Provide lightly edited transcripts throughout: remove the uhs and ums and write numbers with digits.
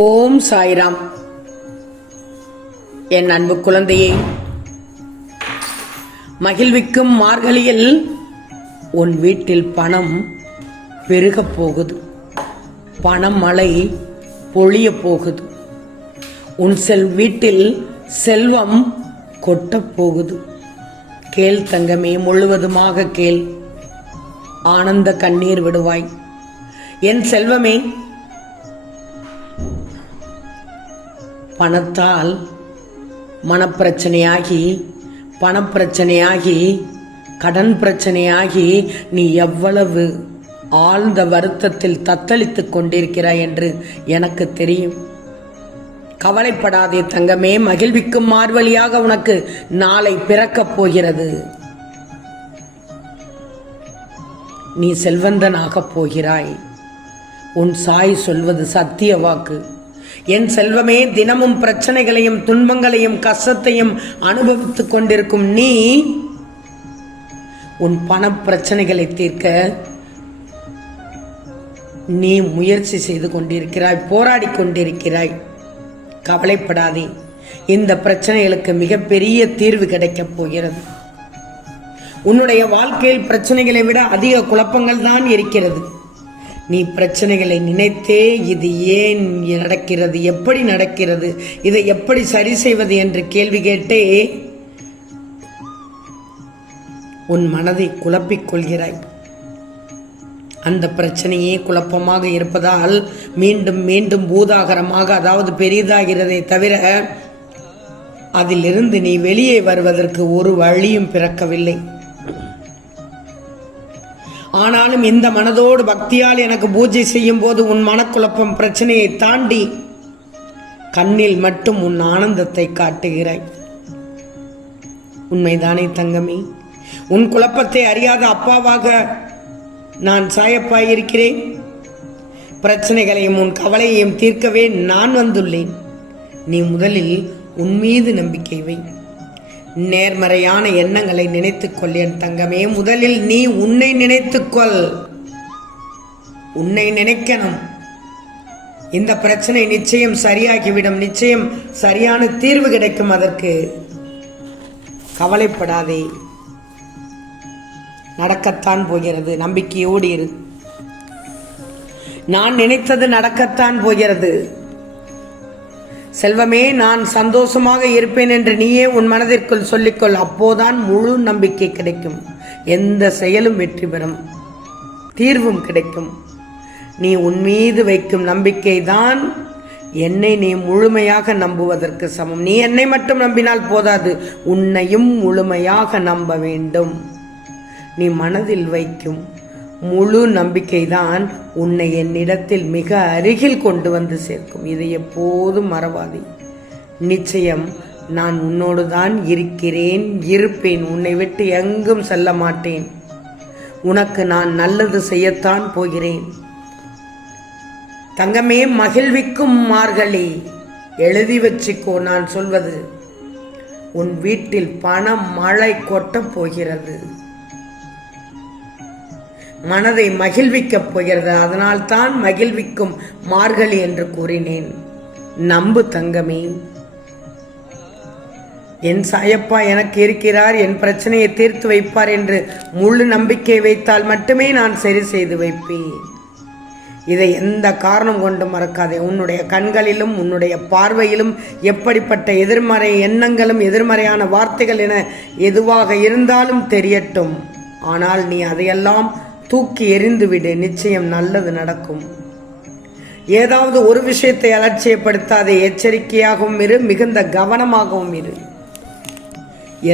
ஓம் சாய்ராம். என் அன்பு குழந்தையே, மகிழ்விக்கும் மார்கழியில் உன் வீட்டில் பணம் பெருகப் போகுது. பணம் மழை பொழிய போகுது. உன் வீட்டில் செல்வம் கொட்டப் போகுது. கேள் தங்கமே, முழுவதுமாக கேள். ஆனந்த கண்ணீர் விடுவாய். என் செல்வமே, பணத்தால் மனப்பிரச்சனையாகி, பணப்பிரச்சனையாகி, கடன் பிரச்சனையாகி நீ எவ்வளவு ஆழ்ந்த வருத்தத்தில் தத்தளித்துக் கொண்டிருக்கிறாய் என்று எனக்கு தெரியும். கவலைப்படாதே தங்கமே, மகிழ்விக்கும் மார்வழியாக உனக்கு நாளை பிறக்கப் போகிறது. நீ செல்வந்தனாகப் போகிறாய். உன் சாய் சொல்வது சத்திய வாக்கு. என் செல்வமே, தினமும் பிரச்சனைகளையும் துன்பங்களையும் கஷ்டத்தையும் அனுபவித்துக் கொண்டிருக்கும் நீ உன் பண பிரச்சனைகளை தீர்க்க நீ முயற்சி செய்து கொண்டிருக்கிறாய், போராடி கொண்டிருக்கிறாய். கவலைப்படாதே, இந்த பிரச்சனைகளுக்கு மிகப்பெரிய தீர்வு கிடைக்கப் போகிறது. உன்னுடைய வாழ்க்கையில் பிரச்சனைகளை விட அதிக குழப்பங்கள் தான் இருக்கிறது. நீ பிரச்சனைகளை நினைத்தே இது ஏன் நடக்கிறது, எப்படி நடக்கிறது, இதை எப்படி சரி செய்வது என்று கேள்வி கேட்டே உன் மனதை குழப்பிக் கொள்கிறாய். அந்த பிரச்சனையே குழப்பமாக இருப்பதால் மீண்டும் மீண்டும் பூதாகரமாக, அதாவது பெரிதாகிறதை தவிர அதிலிருந்து நீ வெளியே வருவதற்கு ஒரு வழியும் பிறக்கவில்லை. ஆனாலும் இந்த மனதோடு பக்தியால் எனக்கு பூஜை செய்யும் போது உன் மனக்குழப்பம் பிரச்சனையை தாண்டி கண்ணில் மட்டும் உன் ஆனந்தத்தை காட்டுகிறாய். உண்மைதானே தங்கமே? உன் குழப்பத்தை அறியாத அப்பாவாக நான் சாயப்பாய் இருக்கிறேன். பிரச்சனைகளையும் உன் கவலையையும் தீர்க்கவே நான் வந்துள்ளேன். நீ முதலில் உன் மீது நம்பிக்கை வை. நேர்மறையான எண்ணங்களை நினைத்துக்கொள் என் தங்கமே. முதலில் நீ உன்னை நினைத்துக்கொள். உன்னை நினைக்கணும். இந்த பிரச்சனை நிச்சயம் சரியாகிவிடும். நிச்சயம் சரியான தீர்வு கிடைக்கும். அதற்கு கவலைப்படாதே. நடக்கத்தான் போகிறது. நம்பிக்கையோடு இரு. நான் நினைத்தது நடக்கத்தான் போகிறது. செல்வமே, நான் சந்தோஷமாக இருப்பேன் என்று நீயே உன் மனதிற்குள் சொல்லிக்கொள். அப்போதான் முழு நம்பிக்கை கிடைக்கும். எந்த செயலும் வெற்றி பெறும், தீர்வும் கிடைக்கும். நீ உன் மீது வைக்கும் நம்பிக்கை தான் என்னை நீ முழுமையாக நம்புவதற்கு சமம். நீ என்னை மட்டும் நம்பினால் போதாது, உன்னையும் முழுமையாக நம்ப வேண்டும். நீ மனதில் வைக்கும் முழு நம்பிக்கைதான் உன்னை என்னிடத்தில் மிக அருகில் கொண்டு வந்து சேர்க்கும். இதை எப்போதும் மறவாதே. நிச்சயம் நான் உன்னோடு தான் இருக்கிறேன், இருப்பேன். உன்னை விட்டு எங்கும் செல்ல மாட்டேன். உனக்கு நான் நல்லது செய்யத்தான் போகிறேன். தங்கமே, மகிழ்விக்கும் மார்கழி. எழுதி வச்சுக்கோ நான் சொல்வது. உன் வீட்டில் பணம் மழை கொட்டப் போகிறது. மனதை மகிழ்விக்கப் போகிறது. அதனால் தான் மகிழ்விக்கும் மார்கழி என்று கூறினேன். நம்பு தங்கமே. என் சாயப்பா எனக்கு இருக்கிறார், என் பிரச்சனையை தீர்த்து வைப்பார் என்று முழு நம்பிக்கை வைத்தால் மட்டுமே நான் சரி செய்து வைப்பேன். இதை எந்த காரணம் கொண்டு மறக்காதே. உன்னுடைய கண்களிலும் உன்னுடைய பார்வையிலும் எப்படிப்பட்ட எதிர்மறை எண்ணங்களும் எதிர்மறையான வார்த்தைகள் என எதுவாக இருந்தாலும் தெரியட்டும். ஆனால் நீ அதையெல்லாம் தூக்கி எறிந்துவிடு. நிச்சயம் நல்லது நடக்கும். ஏதாவது ஒரு விஷயத்தை அலட்சியப்படுத்தாதே. எச்சரிக்கையாகவும் இரு, மிகுந்த கவனமாகவும் இரு.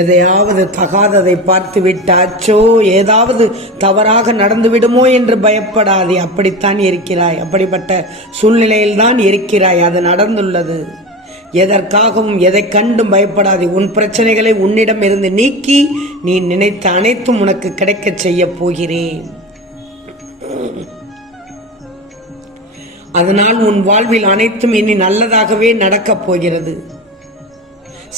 எதையாவது தகாததை பார்த்து விட்டாச்சோ, ஏதாவது தவறாக நடந்து விடுமோ என்று பயப்படாதே. அப்படித்தான் இருக்கிறாய். அப்படிப்பட்ட சூழ்நிலையில்தான் இருக்கிறாய். அது நடந்துள்ளது. எதற்காகவும் எதை கண்டும் பயப்படாதே. உன் பிரச்சனைகளை உன்னிடம் இருந்து நீக்கி நீ நினைத்த அனைத்தும் உனக்கு கிடைக்க செய்ய போகிறேன். அதனால் உன் வாழ்வில் அனைத்தும் இனி நல்லதாகவே நடக்கப் போகிறது.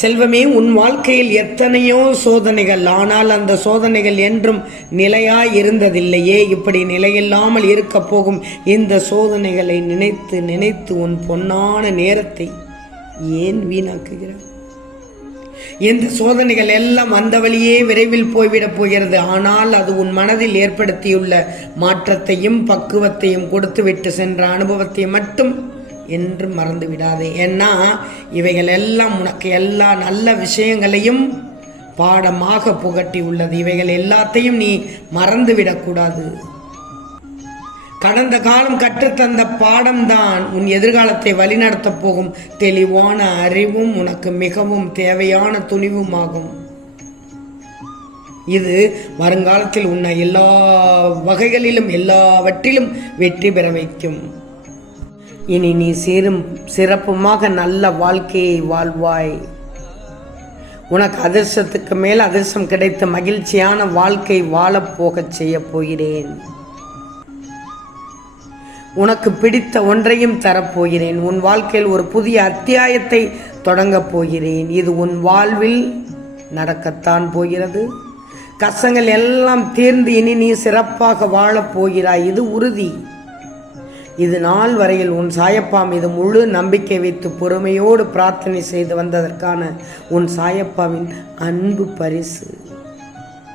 செல்வமே, உன் வாழ்க்கையில் எத்தனையோ சோதனைகள், ஆனால் அந்த சோதனைகள் என்றும் நிலையாய் இருந்ததில்லையே. இப்படி நிலையில்லாமல் இருக்க போகும் இந்த சோதனைகளை நினைத்து நினைத்து உன் பொன்னான நேரத்தை ஏன் வீணாக்குகிறாய்? இந்த சோதனைகள் எல்லாம் அந்த வழியே விரைவில் போய்விடப் போகிறது. ஆனால் அது உன் மனதில் ஏற்படுத்தியுள்ள மாற்றத்தையும் பக்குவத்தையும் கொடுத்துவிட்டு சென்ற அனுபவத்தை மட்டும் என்று மறந்து விடாதே. ஏன்னா இவைகள் எல்லாம் உனக்கு எல்லா நல்ல விஷயங்களையும் பாடமாக புகட்டி உள்ளது. இவைகள் எல்லாத்தையும் நீ மறந்து விடக்கூடாது. கடந்த காலம் கற்றுத்தந்த பாடம்தான் உன் எதிர்காலத்தை வழிநடத்தப் போகும் தெளிவான அறிவும் உனக்கு மிகவும் தேவையான துணிவுமாகும். இது வருங்காலத்தில் உன்னை எல்லா வகைகளிலும் எல்லாவற்றிலும் வெற்றி பெற வைக்கும். இனி நீ சிறப்புமாக நல்ல வாழ்க்கையை வாழ்வாய். உனக்கு அதிர்ஷ்டத்துக்கு மேல் அதிர்ஷ்டம் கிடைத்த மகிழ்ச்சியான வாழ்க்கை வாழப்போகச் செய்ய போகிறேன். உனக்கு பிடித்த ஒன்றையும் தரப்போகிறேன். உன் வாழ்க்கையில் ஒரு புதிய அத்தியாயத்தை தொடங்கப் போகிறேன். இது உன் வாழ்வில் நடக்கத்தான் போகிறது. கஷ்டங்கள் எல்லாம் தீர்ந்து இனி நீ சிறப்பாக வாழப் போகிறாய். இது உறுதி. இது நாள் வரையில் உன் சாயப்பா மீது முழு நம்பிக்கை வைத்து பொறுமையோடு பிரார்த்தனை செய்து வந்ததற்கான உன் சாயப்பாவின் அன்பு பரிசு.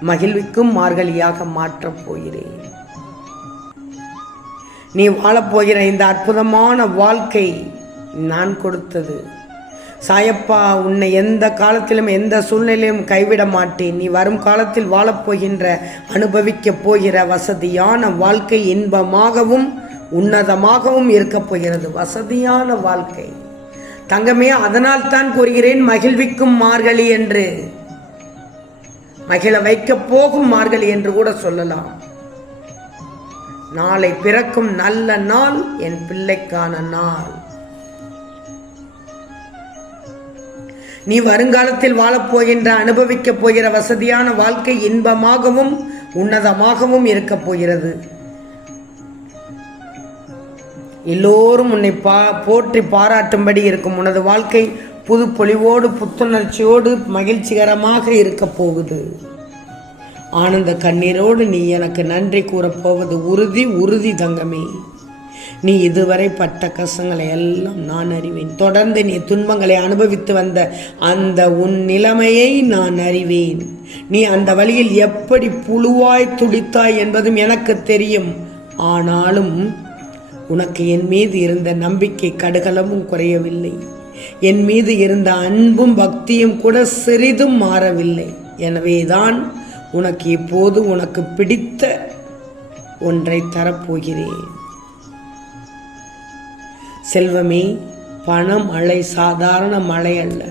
மகிழ்விக்கும் மார்கழியாக மாற்றப் போகிறேன். நீ வாழப்போகிற இந்த அற்புதமான வாழ்க்கை நான் கொடுத்தது. சாயப்பா உன்னை எந்த காலத்திலும் எந்த சூழ்நிலையிலும் கைவிட மாட்டேன். நீ வரும் காலத்தில் வாழப்போகின்ற அனுபவிக்கப் போகிற வசதியான வாழ்க்கை இன்பமாகவும் உன்னதமாகவும் இருக்கப் போகிறது. வசதியான வாழ்க்கை தங்கமே. அதனால் தான் கூறுகிறேன் மகிழ்விக்கும் மார்கழி என்று. மகிழ வைக்கப் போகும் மார்கழி என்று கூட சொல்லலாம். நாளை பிறக்கும் நல்ல நாள் என் பிள்ளைக்கான நாள். நீ வருங்காலத்தில் வாழப்போகின்ற அனுபவிக்கப் போகிற வசதியான வாழ்க்கை இன்பமாகவும் உன்னதமாகவும் இருக்கப் போகிறது. எல்லோரும் உன்னை போற்றி பாராட்டும்படி இருக்கும். உனது வாழ்க்கை புது பொலிவோடு புத்துணர்ச்சியோடு மகிழ்ச்சிகரமாக இருக்கப் போகுது. ஆனந்த கண்ணீரோடு நீ எனக்கு நன்றி கூறப்போவது உறுதி உறுதி தங்கமே. நீ இதுவரை பட்ட கஷ்டங்களை எல்லாம் நான் அறிவேன். தொடர்ந்து நீ துன்பங்களை அனுபவித்து வந்த அந்த உன் நிலைமையை நான் அறிவேன். நீ அந்த வழியில் எப்படி புழுவாய் துடித்தாய் என்பதும் எனக்கு தெரியும். ஆனாலும் உனக்கு என் மீது இருந்த நம்பிக்கை கடுகளவும் குறையவில்லை. என் மீது இருந்த அன்பும் பக்தியும் கூட சிறிதும் மாறவில்லை. எனவேதான் உனக்கு இப்போது உனக்கு பிடித்த ஒன்றை தரப்போகிறேன். செல்வமே, பண மழை சாதாரண மழை அல்ல.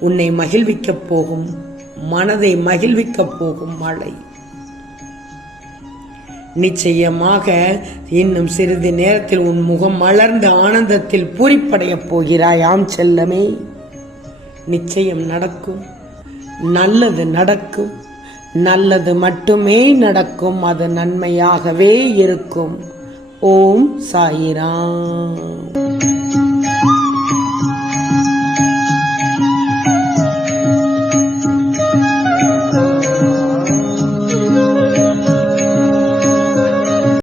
உன்னை மகிழ்விக்கப் போகும், மனதை மகிழ்விக்கப் போகும் மழை. நிச்சயமாக இன்னும் சிறிது நேரத்தில் உன் முகம் மலர்ந்த ஆனந்தத்தில் பூரிப்படையப் போகிறாய். ஆம் செல்லமே, நிச்சயம் நடக்கும். நல்லது நடக்கும். நல்லது மட்டுமே நடக்கும். அது நன்மையாகவே இருக்கும். ஓம் சாயிராம்.